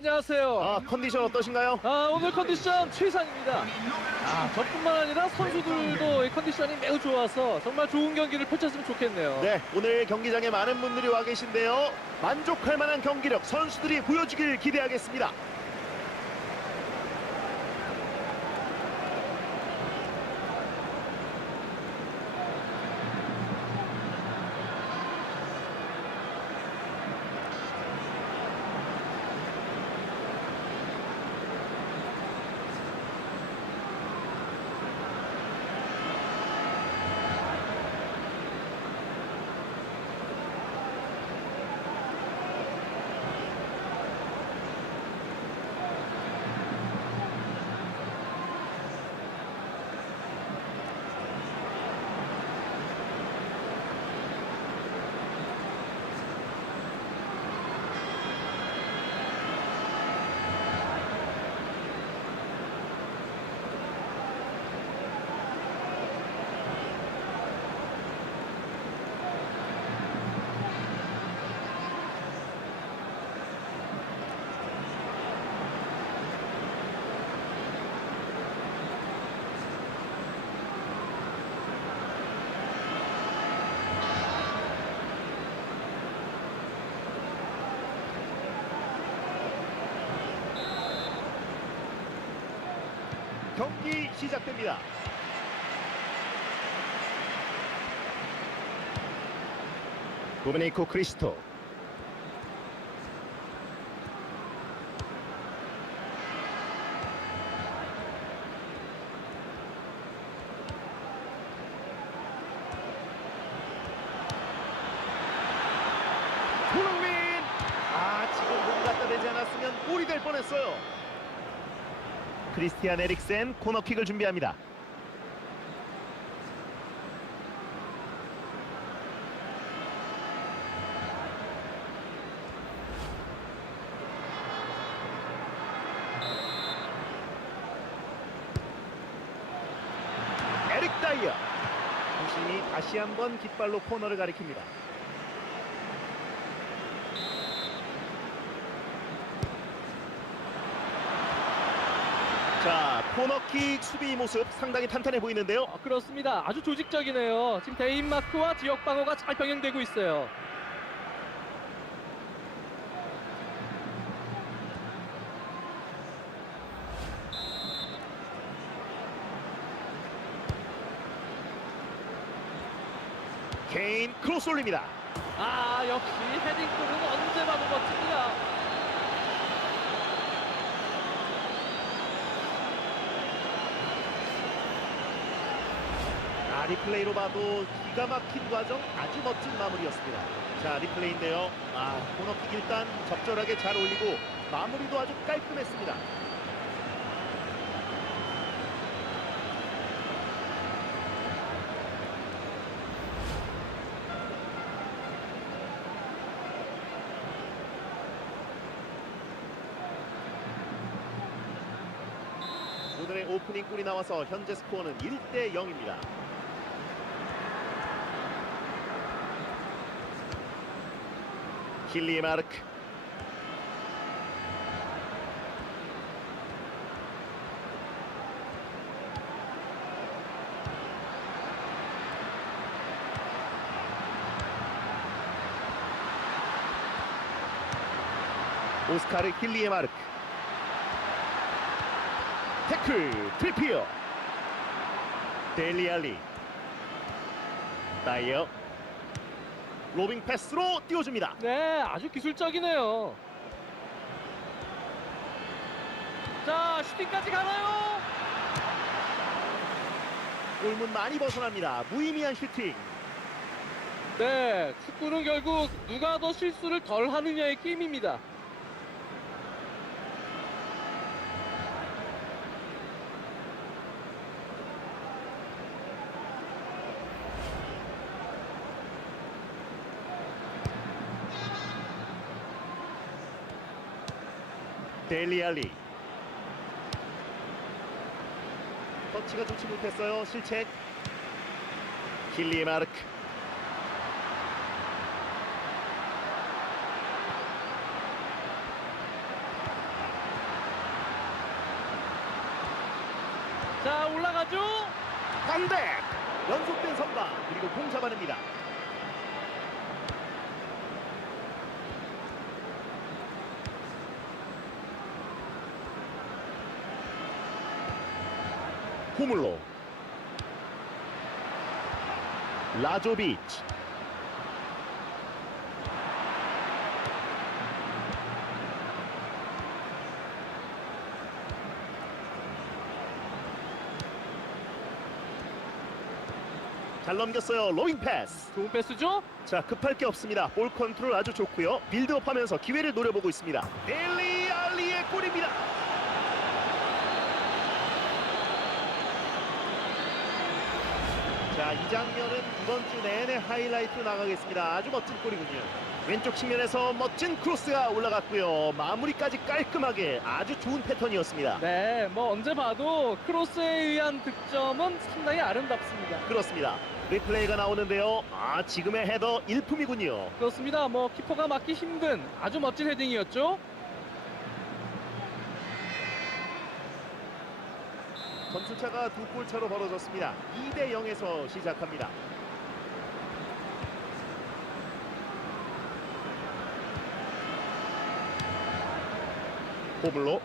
안녕하세요. 아, 컨디션 어떠신가요? 아, 오늘 컨디션 최상입니다. 아, 저뿐만 아니라 선수들도 이 컨디션이 매우 좋아서 정말 좋은 경기를 펼쳤으면 좋겠네요. 네, 오늘 경기장에 많은 분들이 와 계신데요. 만족할 만한 경기력 선수들이 보여주길 기대하겠습니다. 경기 시작됩니다. 도메니코 크리스토. 손흥민! 아 지금 공 갖다 대지 않았으면 골이 될 뻔했어요 크리스티안 에릭센 코너킥을 준비합니다. 에릭 다이어. 중심이 다시 한번 깃발로 코너를 가리킵니다 자 코너킥 수비 모습 상당히 탄탄해 보이는데요 아, 그렇습니다. 아주 조직적이네요. 지금 대인 마크와 지역 방어가 잘 병행되고 있어요. 케인 크로스 올립니다 아, 역시 헤딩골은 언제 봐도 멋집니다. 아 리플레이로 봐도 기가 막힌 과정 아주 멋진 마무리였습니다. 자 리플레이인데요. 아 코너킥 일단 적절하게 잘 올리고 마무리도 아주 깔끔했습니다. 오늘의 오프닝 골이 나와서 현재 스코어는 1대 0입니다 킬리 마르크 오스카르 힐리에 마르크 태클 트리피어 델리알리 다이어 로빙 패스로 띄워줍니다 네, 아주 기술적이네요. 자, 슈팅까지 가나요? 골문 많이 벗어납니다 무의미한 슈팅 네, 축구는 결국 누가 더 실수를 덜 하느냐의 게임입니다. 델리알리. 터치가 좋지 못했어요. 실책. 킬리 마르크. 자 올라가죠? 반대 연속된 선방. 그리고 공 잡아냅니다. 호물로. 라조비치. 잘 넘겼어요. 로잉 패스. 좋은 패스죠. 자 급할 게 없습니다. 볼 컨트롤 아주 좋고요. 빌드업 하면서 기회를 노려보고 있습니다. 델리 알리의 골입니다 자 이 장면은 이번 주 내내 하이라이트로 나가겠습니다. 아주 멋진 골이군요. 왼쪽 측면에서 멋진 크로스가 올라갔고요. 마무리까지 깔끔하게 아주 좋은 패턴이었습니다. 네, 뭐 언제 봐도 크로스에 의한 득점은 상당히 아름답습니다. 그렇습니다. 리플레이가 나오는데요. 아 지금의 헤더 일품이군요. 그렇습니다. 뭐 키퍼가 막기 힘든 아주 멋진 헤딩이었죠. 점수차가 두 골 차로 벌어졌습니다. 2대 0에서 시작합니다. 호블로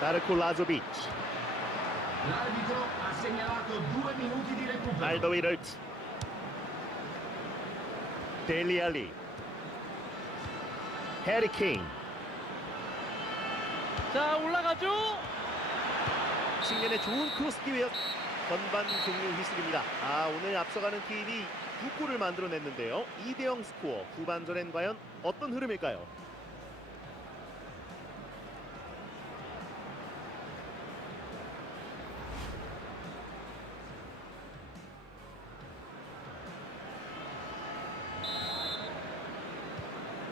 다르코 라조비치 L'arbitro ha segnalato due minuti di recupero. 알더 위럴트 데일리 알리 해리 케인 자 올라가죠. 측면에 좋은 크로스 기회였 전반 종료 희석입니다. 아 오늘 앞서가는 팀이 두 골을 만들어냈는데요. 2대0 스코어 후반전엔 과연 어떤 흐름일까요?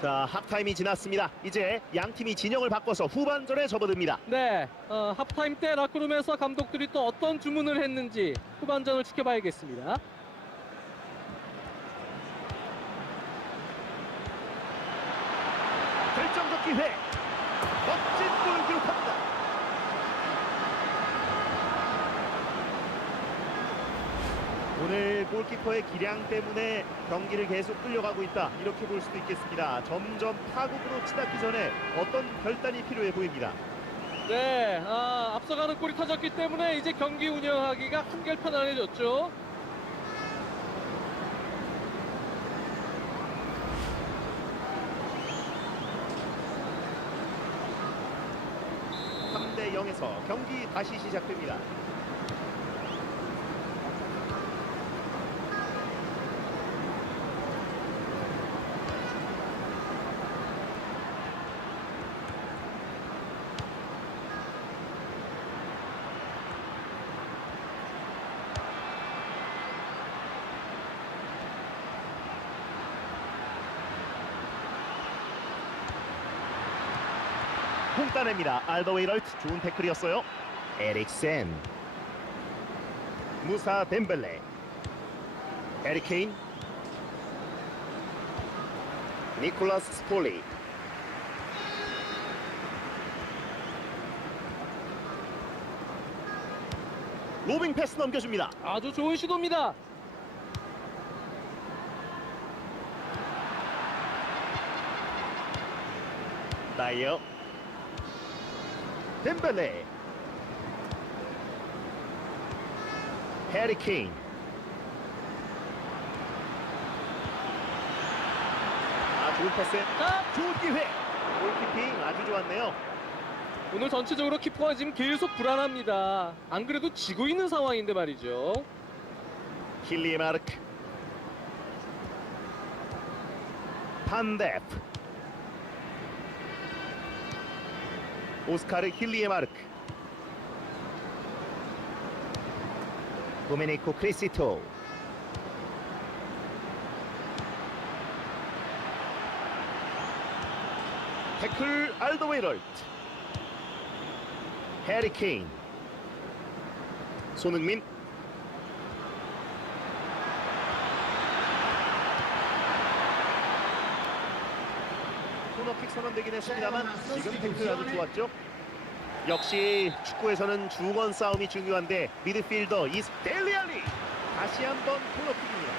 자 합타임이 지났습니다. 이제 양 팀이 진영을 바꿔서 후반전에 접어듭니다. 네, 어, 하프타임 때 라크룸에서 감독들이 또 어떤 주문을 했는지 후반전을 지켜봐야겠습니다. 결정적 기회 멋진 골을 기록합니다 오늘 골키퍼의 기량 때문에 경기를 계속 끌려가고 있다. 이렇게 볼 수도 있겠습니다. 점점 파국으로 치닫기 전에 어떤 결단이 필요해 보입니다. 네, 아, 앞서가는 골이 터졌기 때문에 이제 경기 운영하기가 한결 편안해졌죠. 삼대 0에서 경기 다시 시작됩니다 공 따냅니다. 알더웨이럴트 좋은 태클이었어요. 에릭센 무사 덴벨레 에리케인 니콜라스 스폴리 로빙 패스 넘겨줍니다. 아주 좋은 시도입니다. 나이어 덴벨레. 해리 케인. 아 좋은 패스. 자, 좋은 기회. 골키핑 아주 좋았네요. 오늘 전체적으로 키퍼가 지금 계속 불안합니다. 안 그래도 지고 있는 상황인데 말이죠. 힐리의 마르크. 판데프 오스카르 힐리의 마르크 도메니코 크리시토 태클 알더웨이럴트 해리 케인 손흥민 코너킥 선언되긴 했습니다만 지금 태클 아주 좋았죠. 역시 축구에서는 중원 싸움이 중요한데 미드필더 이스 델리알리 다시 한번 코너킥입니다.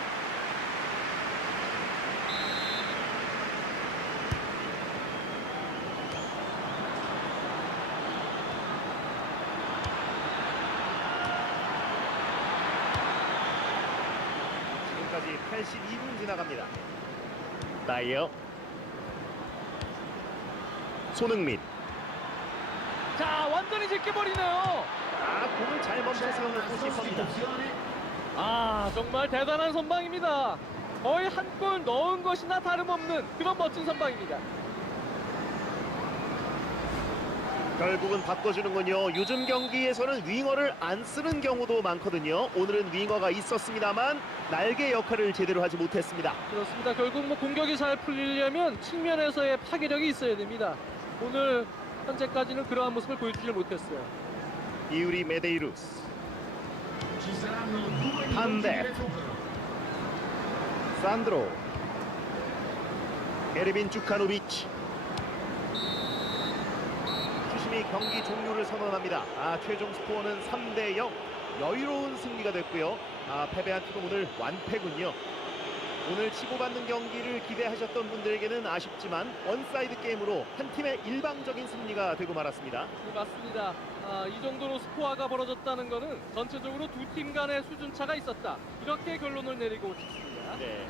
지금까지 82분 지나갑니다. 나이어 손흥민 자, 완전히 제껴버리네요. 아 공을 잘 멈춰 세우는 골키퍼입니다. 아, 정말 대단한 선방입니다. 거의 한 골 넣은 것이나 다름없는 그런 멋진 선방입니다. 결국은 바꿔주는군요. 요즘 경기에서는 윙어를 안 쓰는 경우도 많거든요. 오늘은 윙어가 있었습니다만 날개 역할을 제대로 하지 못했습니다. 그렇습니다. 결국 뭐 공격이 잘 풀리려면 측면에서의 파괴력이 있어야 됩니다. 오늘 현재까지는 그러한 모습을 보여주질 못했어요. 이우리 메데이루스 recupero. 산드로 에르빈 주카노비치 주심이 경기 종료를 선언합니다. 아 최종 스코어는 3대 0 여유로운 승리가 됐고요. 아 패배한 팀은 오늘 완패군요. 오늘 치고받는 경기를 기대하셨던 분들에게는 아쉽지만 원사이드 게임으로 한 팀의 일방적인 승리가 되고 말았습니다. 네, 맞습니다. 아, 이 정도로 스코어가 벌어졌다는 것은 전체적으로 두 팀 간의 수준 차가 있었다. 이렇게 결론을 내리고 싶습니다. 네.